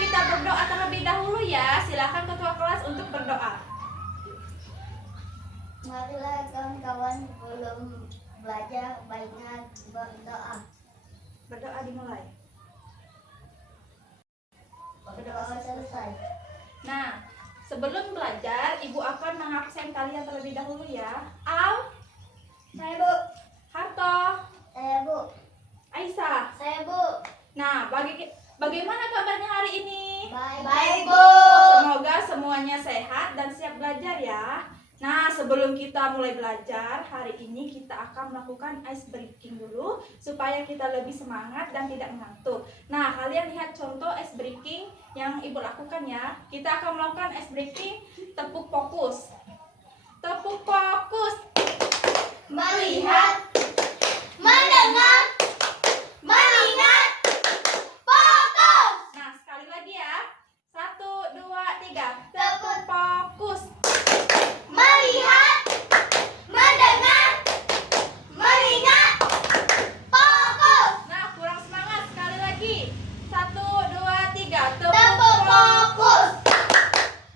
kita berdoa terlebih dahulu ya. Silakan ketua kelas untuk berdoa. Marilah kawan-kawan belum belajar banyak berdoa. Berdoa dimulai. Berdoa selesai. Nah, sebelum belajar, Ibu akan mengabsen kalian terlebih dahulu ya. Al, Saya Bu. Harto, Saya Bu. Aisyah. Saya Bu. Nah, bagaimana kabarnya hari ini? Baik Bu. Semoga semuanya sehat dan siap belajar ya. Nah, sebelum kita mulai belajar, hari ini kita akan melakukan ice breaking dulu supaya kita lebih semangat dan tidak mengantuk. Nah, kalian lihat contoh ice breaking yang Ibu lakukan ya. Kita akan melakukan ice breaking tepuk fokus. Tepuk fokus. Melihat, mendengar, mengingat, fokus. Nah, sekali lagi ya. 1, 2, 3. Tepuk. Fokus. Melihat, mendengar, mengingat, fokus. Nah, kurang semangat. Sekali lagi. 1, 2, 3. Tepuk fokus.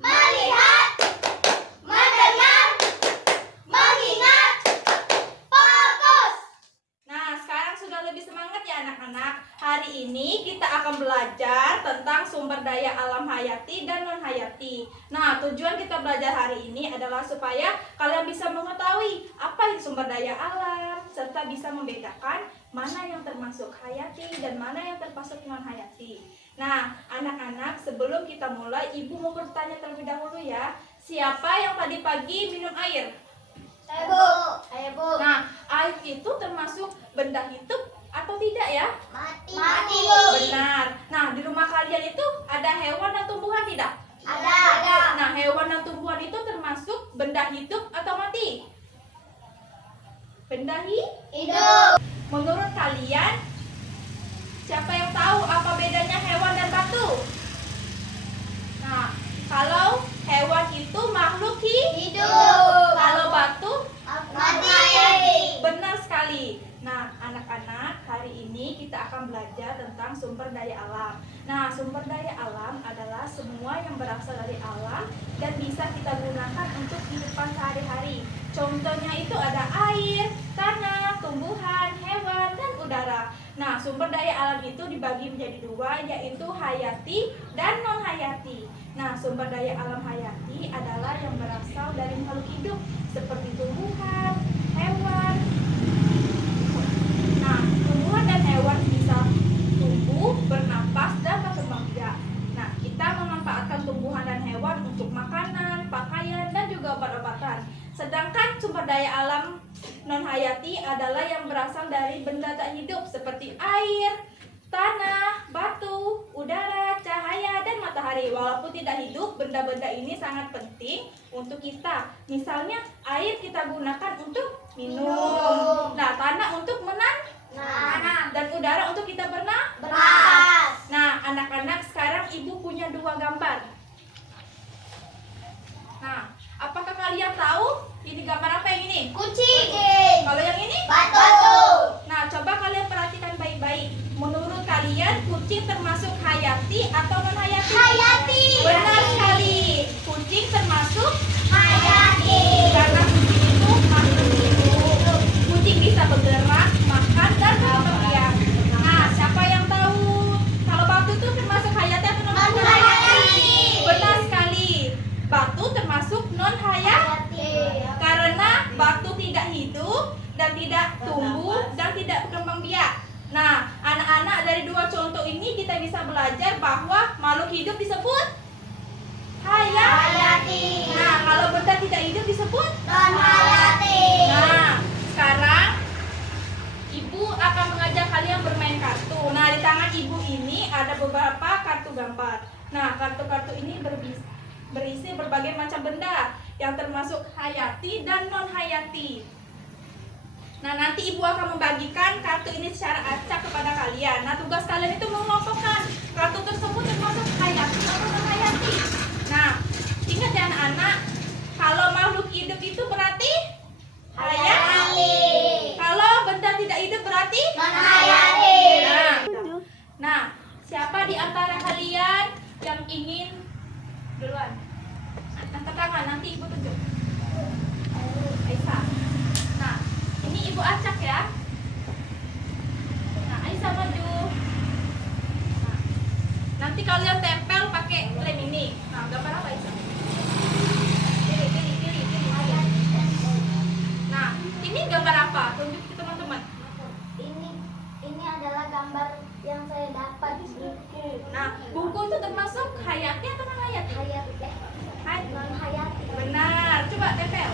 Melihat, mendengar, mengingat, fokus. Nah, sekarang sudah lebih semangat ya anak-anak. Hari ini kita akan belajar tentang sumber daya alam hayati dan non hayati. Nah, tujuan kita belajar hari ini adalah supaya kalian bisa mengetahui apa itu sumber daya alam, serta bisa membedakan mana yang termasuk hayati dan mana yang termasuk non hayati. Nah, anak-anak, sebelum kita mulai, Ibu mau bertanya terlebih dahulu ya. Siapa yang tadi pagi minum air? Saya Bu. Saya Bu. Nah, air itu termasuk benda hidup atau tidak ya? Mati. Mati Bu. Benar. Nah, di rumah kalian itu ada hewan dan tumbuhan tidak? Ada. Nah, hewan dan tumbuhan itu termasuk benda hidup atau mati? Benda Hidup. Menurut kalian, siapa yang tahu apa bedanya hewan dan batu? Nah, kalau hewan itu makhluk Hidup. kalau batu Mati. benar sekali. Nah, anak-anak, hari ini kita akan belajar tentang sumber daya alam. Nah, sumber daya alam adalah semua yang berasal dari alam dan bisa kita gunakan untuk kehidupan sehari-hari. Contohnya itu ada air, tanah, tumbuhan, hewan, dan udara. Nah, sumber daya alam itu dibagi menjadi dua, yaitu hayati dan non hayati. Nah, sumber daya alam hayati adalah yang berasal dari makhluk hidup seperti tumbuhan, hewan. Nah, tumbuhan dan hewan bisa tumbuh, bernapas, dan berkembang biak. Nah, kita memanfaatkan tumbuhan dan hewan untuk makanan, pakaian, dan juga obat-obatan. Sedangkan sumber daya alam non-hayati adalah yang berasal dari benda tak hidup seperti air, tanah, batu, udara, cahaya, dan matahari. Walaupun tidak hidup, benda-benda ini sangat penting untuk kita. Misalnya, air kita gunakan untuk minum. Nah, tanah untuk menanam. Dan udara untuk kita Beras. Nah, anak-anak, sekarang Ibu punya dua gambar. Nah, apakah kalian tahu ini gambar apa yang ini? Kucing. Kalau yang ini? Batu. Nah, coba kalian perhatikan baik-baik. Menurut kalian, kucing termasuk hayati atau non hayati? Hayati. Benar sekali. Kucing termasuk Hayati. karena kucing itu makhluk hidup. Kucing bisa bergerak, makan, dan berkembang biak. Nah, siapa yang tahu kalau batu itu termasuk hayati atau non hayati? Non-hayati. Benar sekali. Batu termasuk non hayati karena batu tidak hidup dan tidak tumbuh dan tidak berkembang biak. Nah, anak-anak, dari dua contoh ini kita bisa belajar bahwa makhluk hidup disebut hayati. Nah, kalau benda tidak hidup disebut Non-hayati. Nah, sekarang Ibu akan mengajak kalian bermain kartu. Nah, di tangan Ibu ini ada beberapa kartu gambar. Nah, kartu-kartu ini berisi berbagai macam benda yang termasuk hayati dan non hayati. Nah, nanti Ibu akan membagikan kartu ini secara acak kepada kalian. Nah, tugas kalian itu mengelompokkan kartu tersebut termasuk hayati atau non hayati. Nah, ingat ya anak-anak, kalau makhluk hidup itu berarti hayati. Kalau benda tidak hidup berarti Non-hayati. Nah, siapa di antara kalian yang ingin duluan? Angkat tangan, nanti ibu tunjuk. Aisyah. Nah, ini ibu acak ya. Nah, Aisyah maju. Nah, nanti kalian tempel pakai lem ini. Nah, gambar apa Aisyah? Pilih. Nah, ini gambar apa? Tunjuk ke teman-teman. Ini adalah gambar yang saya dapat di buku. Nah, buku itu termasuk hayati atau non hayati? Non hayati. Benar. Coba tempel.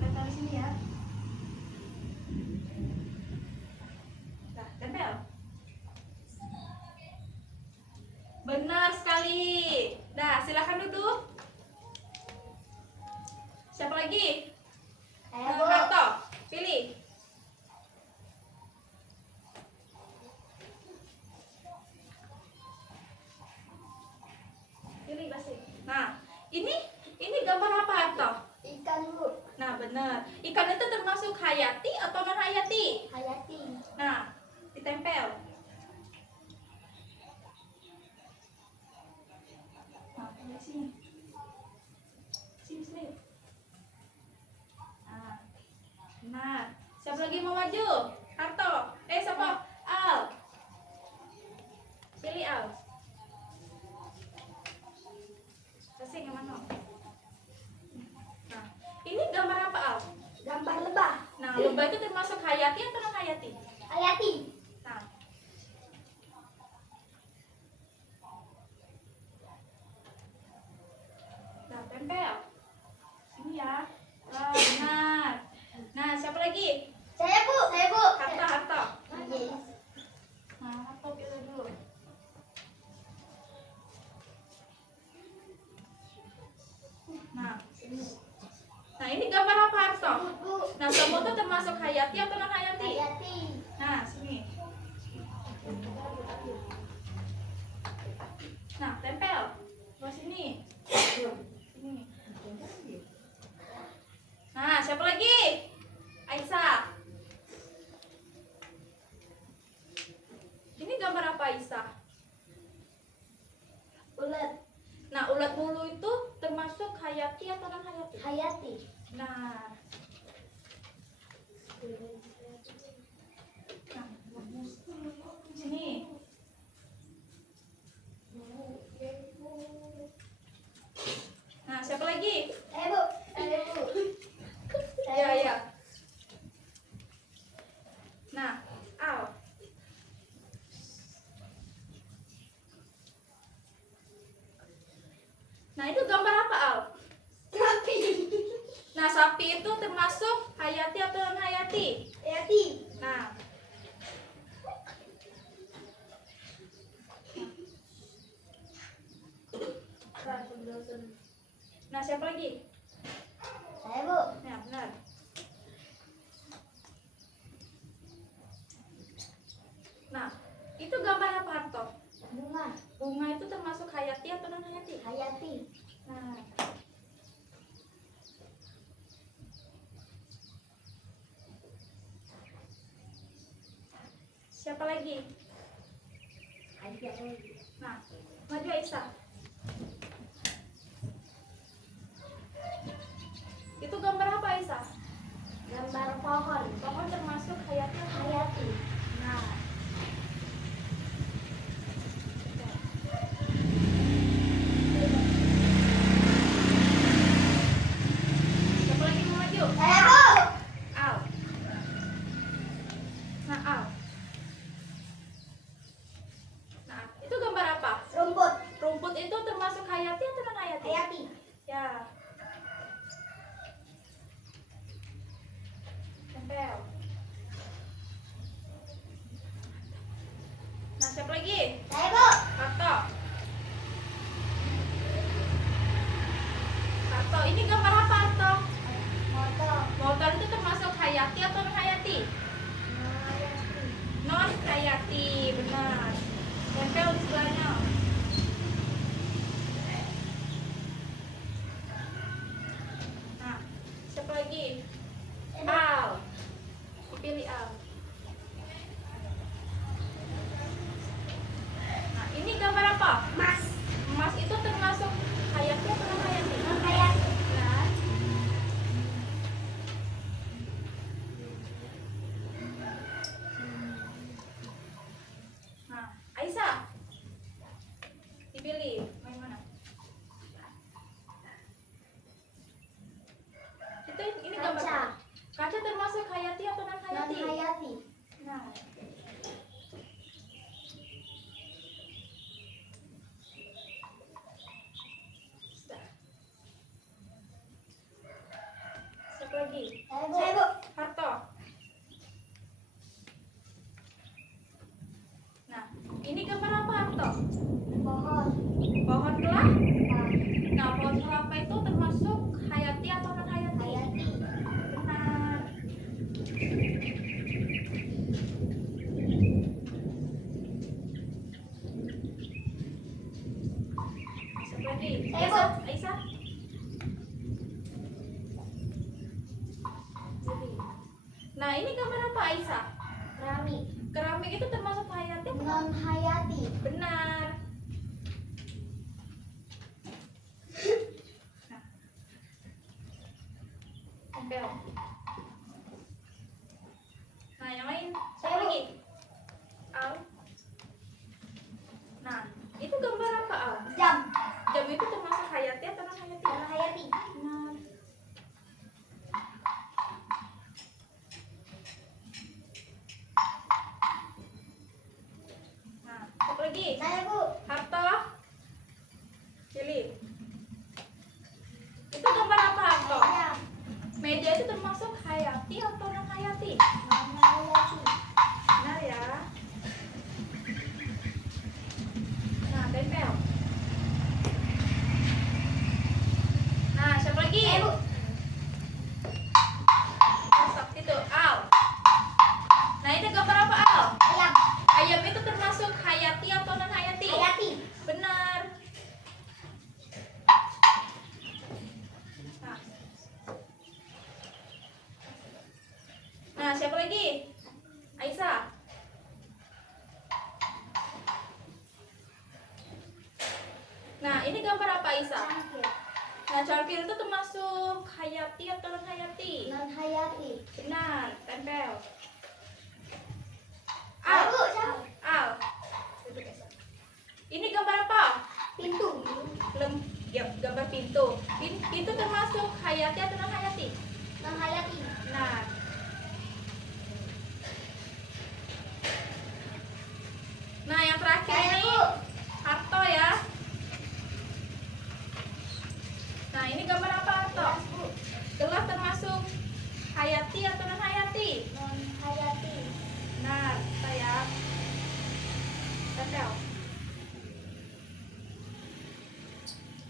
Tempel di sini ya. Nah, tempel. Benar sekali. Nah, silakan duduk. Siapa lagi? Bu. Harto, pilih. Pilih Basri. Nah, ini gambar apa Harto? Ikan, Bu. Nah, benar. Ikan itu termasuk hayati atau non hayati? Hayati. Nah, ditempel. Nah, di sini. Sini. Nah, benar. Siapa lagi mau maju? Harto. Siapa? Al. Pilih Al. Kasih yang mana? Nah, ini gambar apa Al? Gambar lebah. Nah, lebah itu termasuk hayati atau non hayati? Hayati. Nah, tempel. Sini ya. Wah, benar. Nah, siapa lagi? Saya, Bu. Harto. Yes. Nah, Harto pilih dulu. Nah, ini gambar apa Harto? Bu. Nah, semut itu termasuk hayati atau non hayati? Hayati. Nah, sini. Nah, tempel. Buat sini. Sini. Nah, siapa lagi? Aisyah. Ini gambar apa Aisyah? Ulat. Nah, ulat bulu itu termasuk hayati atau non hayati? Hayati. Nah, sini. Nah, siapa lagi? Saya, Bu. Ya. Nah, Al. Nah, itu gambar apa Al? Sapi. Nah, sapi itu termasuk hayati atau non hayati? Hayati. Nah, siapa lagi? Saya, Bu. Nah, benar. Nah, itu gambar apa Harto? Bunga. Bunga itu termasuk hayati atau non hayati? Hayati. Nah, siapa lagi? Nah, maju Aisyah. Itu gambar apa Aisyah? Gambar pohon. Pohon termasuk hayati atau Hayati. Nah, siapa lagi mau maju? Saya, Bu. Al. Nah, Al. Nah, itu gambar apa? Rumput. Rumput itu termasuk hayati atau non hayati? Hayati. Ya. Tempel. Nah, siapa lagi? Saya, Bu. Harto. Harto, ini gambar apa Harto? Motor. Motor itu termasuk hayati atau non hayati? Hayati. Non hayati, benar. Tempel di sebelahnya. Nah, siapa lagi? Al. Pilih Al. Nah, sudah. Siapa lagi? Saya, Bu. Harto. Nah, ini gambar apa, Harto? Pohon. Pohon kelapa. Nah, Nah, pohon kelapa itu termasuk hayati atau non hayati? hayati. Benar. Siapa lagi? Saya, Bu. Aisyah. Nah, ini gambar apa, Aisyah? Keramik. Keramik itu termasuk hayati atau Non hayati. benar? Nah, tempel. Nah, yang lain. Siapa lagi? Al. Nah, itu gambar apa, Al? Jam. Jam itu termasuk hayati atau non hayati? Non hayati. Benar. Nah, siapa lagi? Saya, Bu. Harto. Pilih. Itu gambar apa, Harto? Jam. Meja itu termasuk hayati atau non hayati? Non hayati. Benar ya. Nah, tempel. Nah, siapa lagi? Saya, Bu. Masuk itu, Al. Nah, ini gambar apa, Al? Ayam. Ayam itu termasuk hayati atau non hayati? Hayati. Benar. Nah. Nah, siapa lagi? Aisyah. Nah, ini gambar apa, Aisyah? Cangkir. Nah, cangkir itu termasuk hayati atau non hayati? Non hayati. Benar, tempel. Saya, Al, Bu. Saya. Al. Ini gambar apa? Pintu. Ya, gambar pintu. Pintu termasuk hayati atau non hayati? Non hayati. Nah. Nah, yang terakhir Saya, ini Bu. Harto ya. Nah, ini gambar apa, Harto? Gelas, Bu. Gelas termasuk hayati atau non hayati? Non hayati. Benar, saya tempel.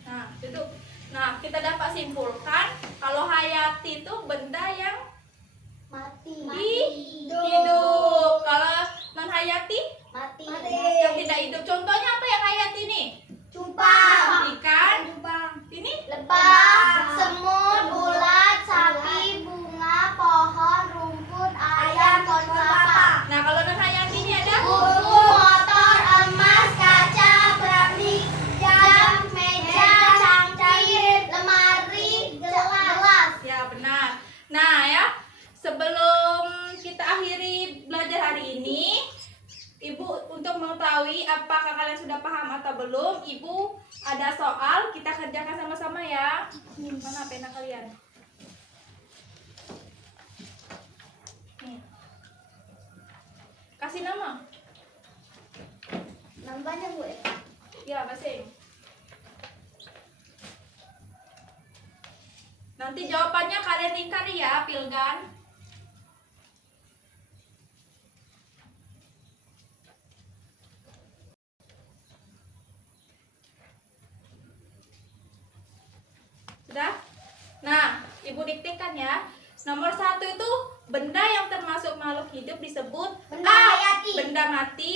Nah, duduk. Nah, kita dapat simpulkan kalau hayati itu benda yang Mati. hidup. Kalau non hayati Mati. yang tidak hidup. Contohnya apa yang hayati nih? Cumpang. Ikan. Cumpang. Ini Lebah, semut, ulat, sapi, bunga, pohon, rumput, ayam, pohon kelapa. Nah, kalau non hayati ini ada Buku, motor, emas, kaca, keramik, jam, meja, cangkir, lemari, gelas. ya, benar. Nah, ya, sebelum kita akhiri belajar hari ini, Ibu untuk mengetahui apakah kalian sudah paham atau belum, Ibu ada soal, kita kerjakan sama-sama ya. Mana pena kalian? Nih. Kasih nama. Nambahnya, Bu. Ya, Basing. Nanti jawabannya kalian ingkari ya, Pilgan. Sudah? Nah, Ibu diktekan ya. Nomor 1 itu benda yang termasuk makhluk hidup disebut Benda A. hayati. Benda mati.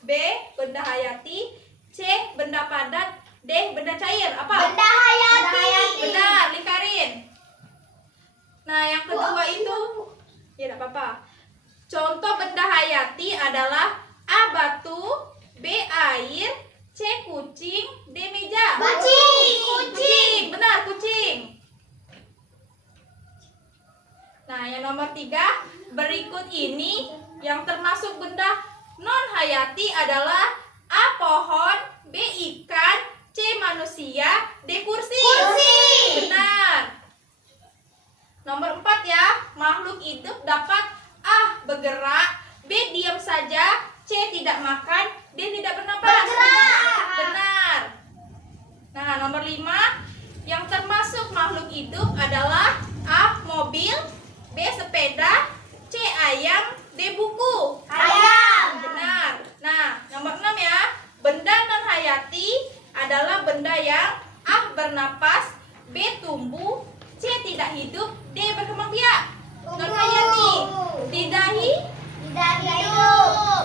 B. Benda hayati. C. Benda padat. D. Benda cair. Apa? Benda hayati. Benar, lingkarin. Nah, yang kedua Bu, itu ya tidak apa-apa. Contoh benda hayati adalah A. Batu. B. Air. C. Kucing. D. Meja. Kucing. Benar, kucing. Nah, yang nomor 3, berikut ini yang termasuk benda non hayati adalah A. Pohon. B. Ikan. C. Manusia. D. Kursi. Benar. Nomor 4 ya, makhluk hidup dapat A. Bergerak. B. B diam saja, C tidak makan, D tidak bernapas. Bergerak. Benar. Nah, nomor 5, yang termasuk makhluk hidup adalah A. mobil, B. sepeda, C. ayam, D. buku. Ayam. Benar. Nah, nomor 6 ya. Benda non hayati adalah benda yang A. bernapas, B. tumbuh, C. tidak hidup, D. berkembang biak. Non hayati. Tidak hidup.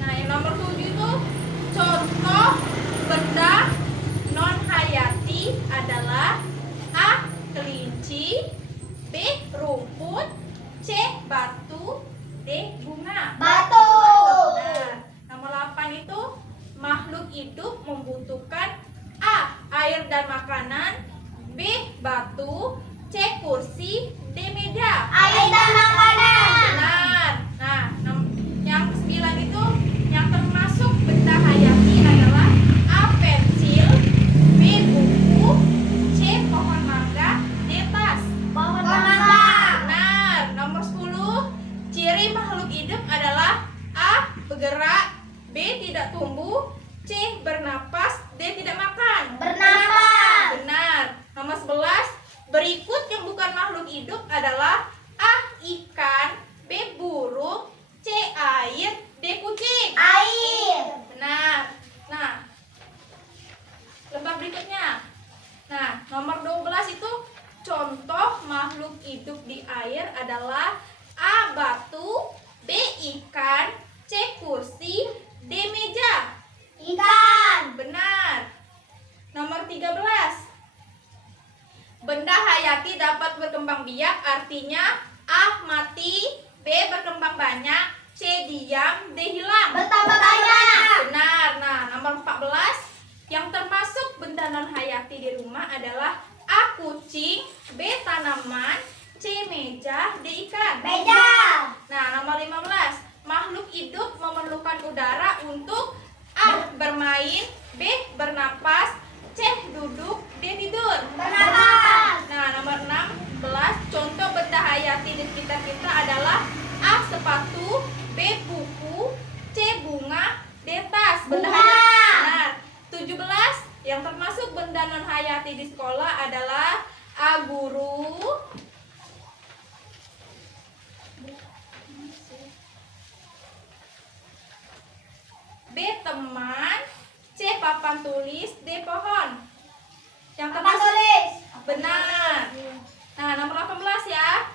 Nah, yang nomor 7 itu contoh benda non hayati adalah A. kelinci, B. rumput, C. batu, D. bunga. Batu. Nah, nomor 8 itu makhluk hidup membutuhkan A. air dan makanan, B. batu, C. kursi, D. meja. Air dan makanan. Benar. Nah, yang 9 itu yang termasuk benda hayati adalah A. pensil, B. buku, C. pohon mangga, D. tas. Pohon mangga. Benar. Nomor 10, ciri makhluk hidup adalah A. bergerak, B. tidak tumbuh, C. bernapas, D. tidak makan. Bernapas. Benar. Nomor 11, berikut yang bukan makhluk hidup adalah A. ikan, B. burung, C. air, D. kucing. Air. Benar. Nah, lembar berikutnya. Nah, nomor 12 itu contoh makhluk hidup di air adalah A. batu, B. ikan, C. kursi, D. meja. Ikan. Benar. Nomor 13, benda hayati dapat berkembang biak, artinya A. mati, B. berkembang banyak, C. diam, D. hilang. Bertambah banyak. Benar. Nah, nomor 14, yang termasuk benda non hayati di rumah adalah A. kucing, B. tanaman, C. meja, D. ikan. Meja. Nah, nomor 15, makhluk hidup memerlukan udara untuk A. bermain, B. bernapas, C. duduk, D. tidur. Bernapas. Nah, nomor 16, contoh benda hayati di sekitar kita adalah A. sepatu, B. buku, C. bunga, D. tas. Benda Bunga. hayati. Benar. 17, yang termasuk benda non hayati di sekolah adalah A. guru, B. teman, C. papan tulis, D. pohon. Yang Papan termasuk tulis. benar. Nah, nomor 18 ya.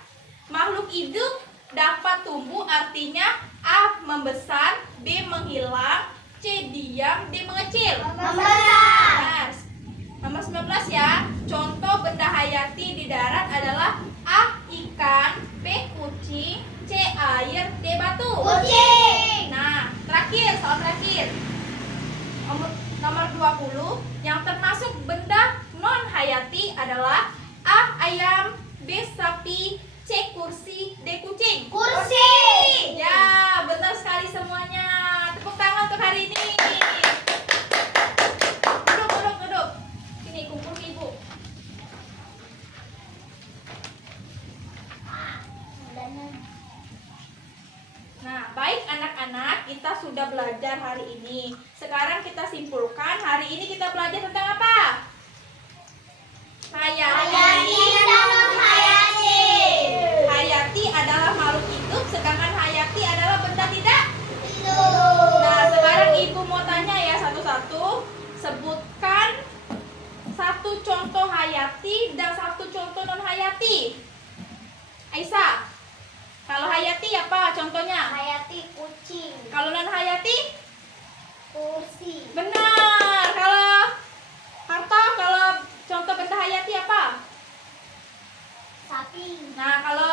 Makhluk hidup dapat tumbuh, artinya A. membesar, B. menghilang, C. diam, D. mengecil. Membesar. Benar. Nomor 19 ya. Contoh benda hayati di darat adalah A. ikan, B. kucing, C. air, D. batu. Kucing. Nah, terakhir, soal terakhir. Nomor 20, yang termasuk benda non hayati adalah A. ayam, B. sapi, C. kursi, D. kucing. Kursi. Ya, benar sekali semuanya. Tepuk tangan untuk hari ini. Duduk. Sini, kumpul ke ibu. Nah, baik anak-anak, kita sudah belajar hari ini. Sekarang kita simpulkan, hari ini kita belajar tentang apa? Hayati dan non hayati. Hayati adalah makhluk hidup, sedangkan hayati adalah benda tidak. Hidup. Nah, sekarang ibu mau tanya ya satu-satu. Sebutkan satu contoh hayati dan satu contoh non hayati. Aisyah, kalau hayati apa contohnya? Hayati kucing. Kalau non hayati? Kursi. Benar. Kalau Harta, kalau contoh benda hayati apa? Sapi. Nah, kalau